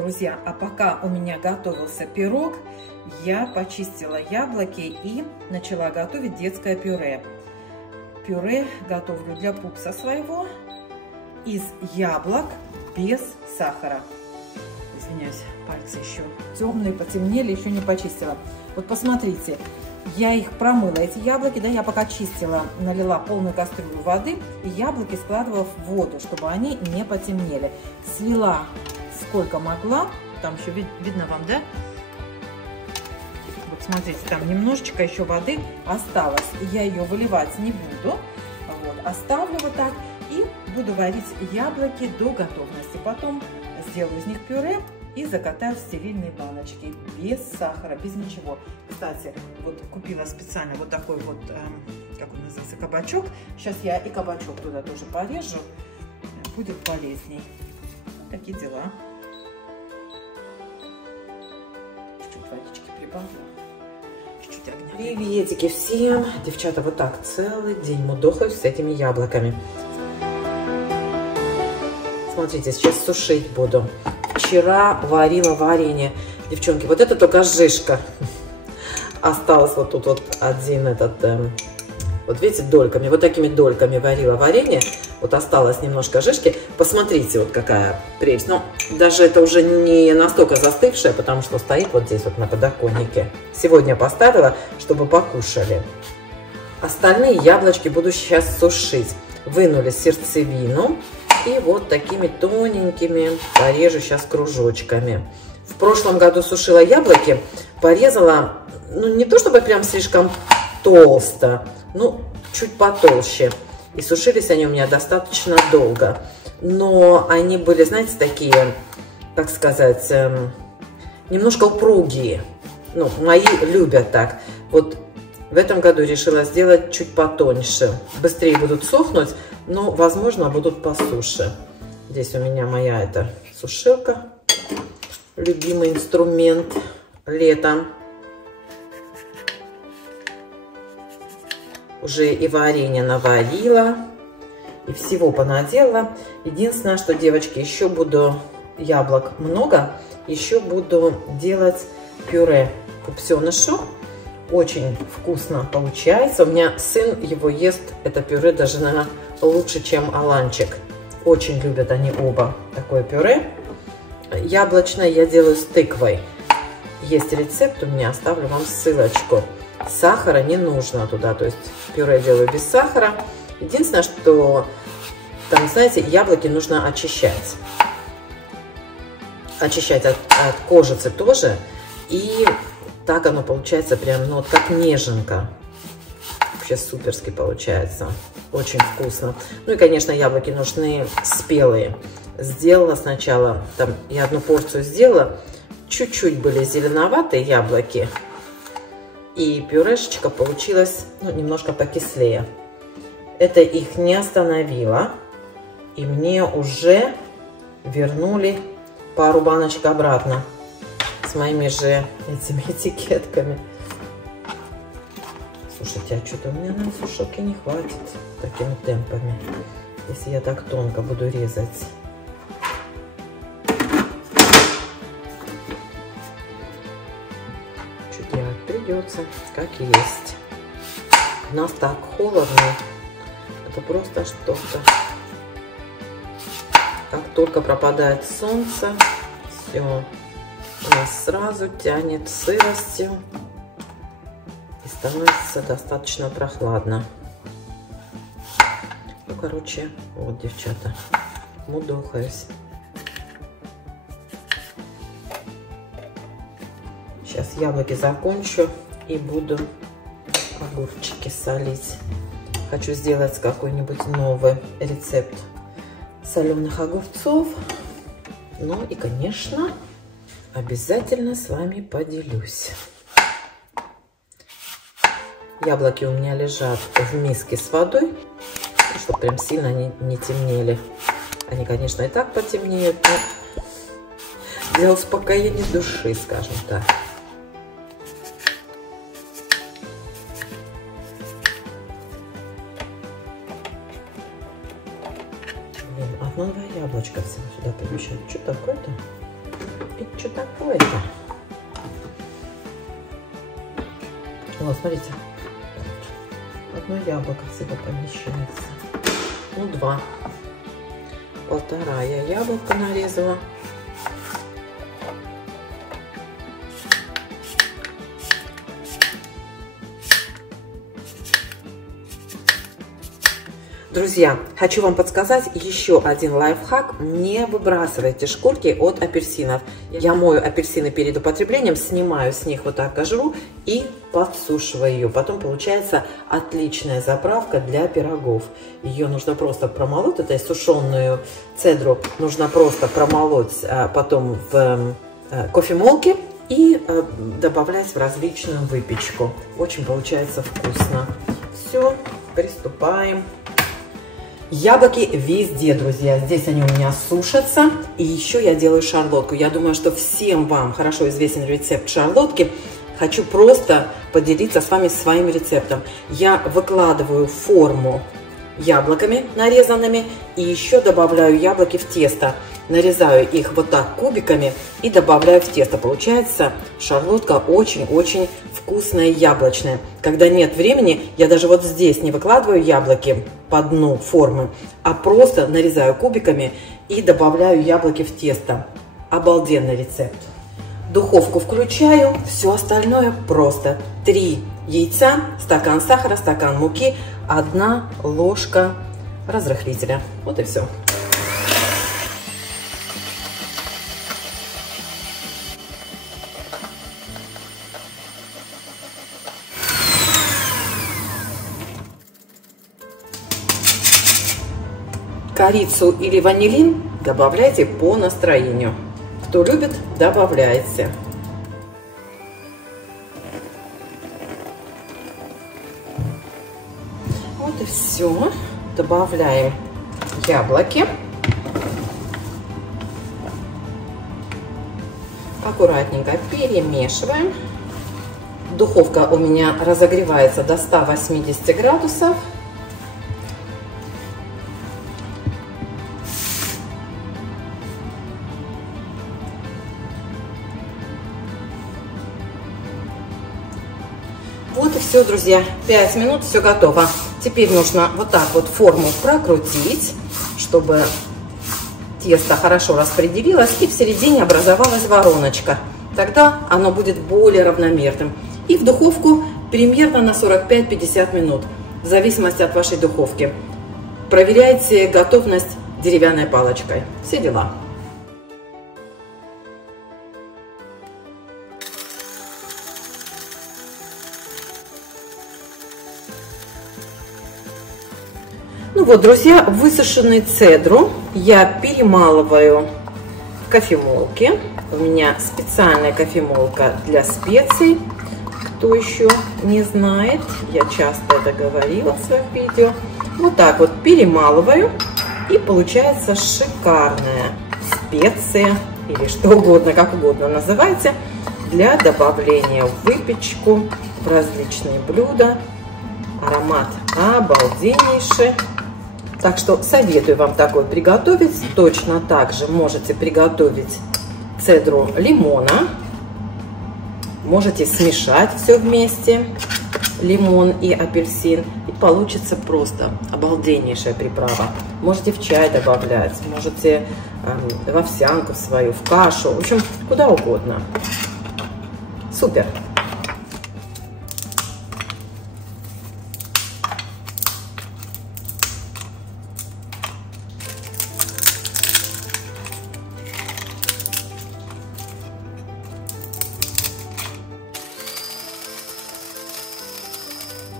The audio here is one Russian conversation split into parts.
друзья, а пока у меня готовился пирог, я почистила яблоки и начала готовить детское пюре. Пюре готовлю для пупса своего из яблок без сахара. Извиняюсь, пальцы еще темные, потемнели, еще не почистила. Вот посмотрите, я их промыла, эти яблоки, да, я пока чистила, налила полную кастрюлю воды и яблоки складывала в воду, чтобы они не потемнели. Слила сколько могла, там еще видно вам, да? Вот смотрите, там немножечко еще воды осталось. Я ее выливать не буду, вот, оставлю вот так и буду варить яблоки до готовности. Потом сделаю из них пюре и закатаю в стерильные баночки, без сахара, без ничего. Кстати, вот купила специально вот такой вот, как он называется, кабачок. Сейчас я и кабачок туда тоже порежу, будет полезней. Такие дела. Чуть-чуть водички прибавлю, чуть-чуть огня. Приветики всем! Девчата, вот так целый день мудохаюсь с этими яблоками. Смотрите, сейчас сушить буду. Вчера варила варенье. Девчонки, вот это только жишка. Осталось вот тут вот один этот, вот видите, дольками, вот такими дольками варила варенье. Вот осталось немножко жишки. Посмотрите, вот какая прелесть. Но даже это уже не настолько застывшая, потому что стоит вот здесь вот на подоконнике. Сегодня поставила, чтобы покушали. Остальные яблочки буду сейчас сушить. Вынули сердцевину. И вот такими тоненькими порежу сейчас кружочками. В прошлом году сушила яблоки, порезала, ну не то чтобы прям слишком толсто, ну чуть потолще. И сушились они у меня достаточно долго. Но они были, знаете, такие, как сказать, немножко упругие. Ну, мои любят так. Вот в этом году решила сделать чуть потоньше. Быстрее будут сохнуть, но, возможно, будут посуше. Здесь у меня моя эта сушилка. Любимый инструмент летом. Уже и варенье наварила, и всего понаделала. Единственное, что, девочки, еще буду, яблок много, еще буду делать пюре пупсенышу. Очень вкусно получается. У меня сын его ест, это пюре, даже, наверное, лучше, чем Аланчик. Очень любят они оба такое пюре. Яблочное я делаю с тыквой. Есть рецепт у меня, оставлю вам ссылочку. Сахара не нужно туда, то есть пюре делаю без сахара. Единственное, что там, знаете, яблоки нужно очищать. Очищать от кожицы тоже. И так оно получается прям, ну, вот как неженка. Вообще суперски получается. Очень вкусно. Ну и, конечно, яблоки нужны спелые. Сделала сначала, там я одну порцию сделала. Чуть-чуть были зеленоватые яблоки. И пюрешечка получилась, ну, немножко покислее. Это их не остановило. И мне уже вернули пару баночек обратно. С моими же этими этикетками. Слушайте, а что-то у меня на сушилке не хватит такими темпами, если я так тонко буду резать. Чуть делать придется, как есть. У нас так холодно, это просто что-то. Как только пропадает солнце, все. Нас сразу тянет сыростью и становится достаточно прохладно. Ну, короче, вот, девчата, мудохаюсь. Сейчас яблоки закончу и буду огурчики солить. Хочу сделать какой-нибудь новый рецепт соленых огурцов. Ну и, конечно, обязательно с вами поделюсь. Яблоки у меня лежат в миске с водой, чтобы прям сильно не темнели. Они, конечно, и так потемнеют, но для успокоения души, скажем так. Блин, одно-два яблочка всего сюда помещать. Что такое-то? что такое-то? Вот, смотрите. Одно яблоко всего помещается. Ну, 2. 1,5 я яблоко нарезала. Друзья, хочу вам подсказать еще один лайфхак. Не выбрасывайте шкурки от апельсинов. Я мою апельсины перед употреблением, снимаю с них вот так кожуру и подсушиваю ее. Потом получается отличная заправка для пирогов. Ее нужно просто промолоть, это сушеную цедру нужно просто промолоть потом в кофемолке и добавлять в различную выпечку. Очень получается вкусно. Все, приступаем. Яблоки везде, друзья. Здесь они у меня сушатся. И еще я делаю шарлотку. Я думаю, что всем вам хорошо известен рецепт шарлотки. Хочу просто поделиться с вами своим рецептом. Я выкладываю форму яблоками нарезанными. И еще добавляю яблоки в тесто. Нарезаю их вот так кубиками и добавляю в тесто. Получается шарлотка очень-очень вкусная и яблочная. Когда нет времени, я даже вот здесь не выкладываю яблоки по дну формы, а просто нарезаю кубиками и добавляю яблоки в тесто. Обалденный рецепт. Духовку включаю, все остальное просто. 3 яйца, стакан сахара, стакан муки, 1 ложка разрыхлителя. Вот и все. Корицу или ванилин добавляйте по настроению. Кто любит, добавляйте. Вот и все. Добавляем яблоки. Аккуратненько перемешиваем. Духовка у меня разогревается до 180 градусов. Вот и все, друзья, 5 минут, все готово. Теперь нужно вот так вот форму прокрутить, чтобы тесто хорошо распределилось и в середине образовалась вороночка. Тогда оно будет более равномерным. И в духовку примерно на 45-50 минут, в зависимости от вашей духовки. Проверяйте готовность деревянной палочкой. Все дела. Ну вот, друзья, высушенную цедру я перемалываю в кофемолке. У меня специальная кофемолка для специй. Кто еще не знает, я часто это говорила в своих видео. Вот так вот перемалываю, и получается шикарная специя, или что угодно, как угодно называйте, для добавления в выпечку, в различные блюда. Аромат обалденнейший. Так что советую вам такой приготовить. Точно так же можете приготовить цедру лимона. Можете смешать все вместе, лимон и апельсин. И получится просто обалденнейшая приправа. Можете в чай добавлять, можете в овсянку свою, в кашу. В общем, куда угодно. Супер!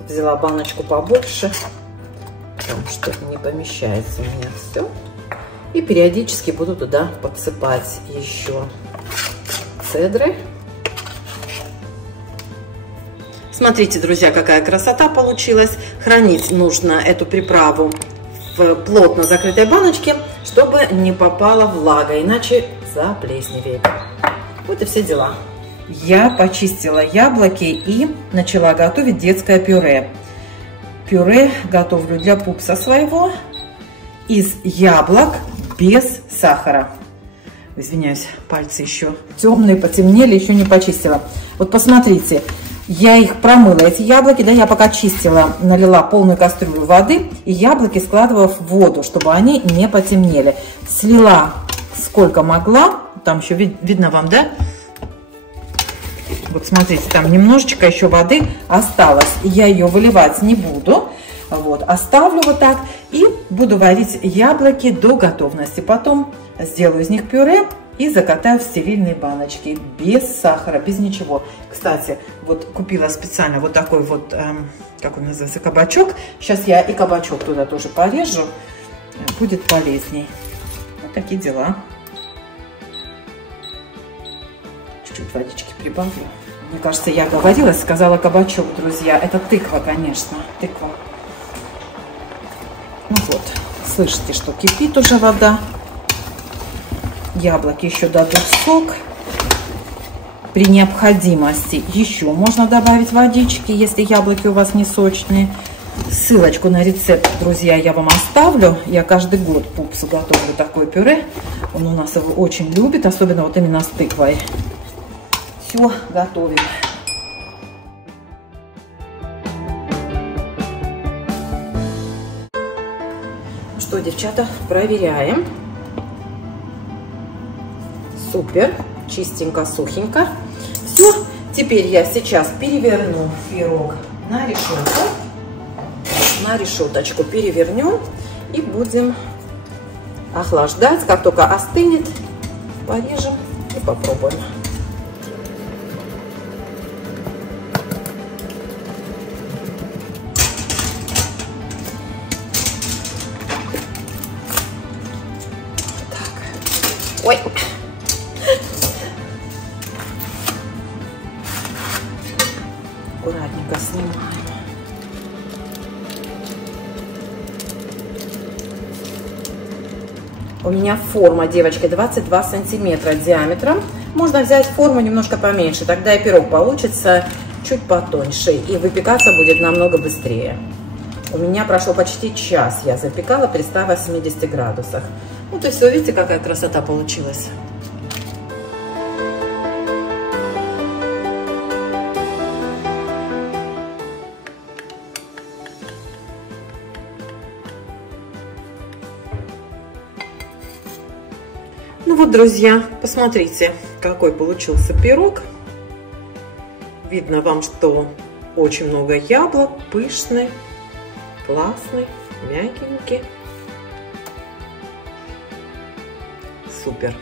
Взяла баночку побольше, потому что не помещается у меня все. И периодически буду туда подсыпать еще цедры. Смотрите, друзья, какая красота получилась. Хранить нужно эту приправу в плотно закрытой баночке, чтобы не попала влага, иначе заплесневеет. Вот и все дела. Я почистила яблоки и начала готовить детское пюре. Пюре готовлю для пупса своего из яблок без сахара. Извиняюсь, пальцы еще темные, потемнели, еще не почистила. Вот посмотрите, я их промыла, эти яблоки, да, я пока чистила, налила полную кастрюлю воды и яблоки складывала в воду, чтобы они не потемнели. Слила сколько могла, там еще видно вам, да? Вот смотрите, там немножечко еще воды осталось. Я ее выливать не буду. Вот, оставлю вот так и буду варить яблоки до готовности. Потом сделаю из них пюре и закатаю в стерильные баночки. Без сахара, без ничего. Кстати, вот купила специально вот такой вот, как он называется, кабачок. Сейчас я и кабачок туда тоже порежу. Будет полезней. Вот такие дела. Чуть-чуть водички прибавлю. Мне кажется, я говорила, сказала кабачок, друзья. Это тыква, конечно, тыква. Ну вот, слышите, что кипит уже вода. Яблоки еще дадут сок. При необходимости еще можно добавить водички, если яблоки у вас не сочные. Ссылочку на рецепт, друзья, я вам оставлю. Я каждый год пупсу готовлю такое пюре. Он у нас его очень любит, особенно вот именно с тыквой. Все, готовим. Ну что, девчата, проверяем. Супер, чистенько, сухенько. Все, теперь я сейчас переверну пирог на решетку. На решеточку перевернем и будем охлаждать. Как только остынет, порежем и попробуем. Ой. Аккуратненько снимаем. У меня форма, девочки, 22 сантиметра диаметром. Можно взять форму немножко поменьше, тогда и пирог получится чуть потоньше. И выпекаться будет намного быстрее. У меня прошло почти час, я запекала при 180 градусах. Ну, то есть вы видите, какая красота получилась. Ну вот, друзья, посмотрите, какой получился пирог. Видно вам, что очень много яблок, пышный, классный, мягенький. Супер.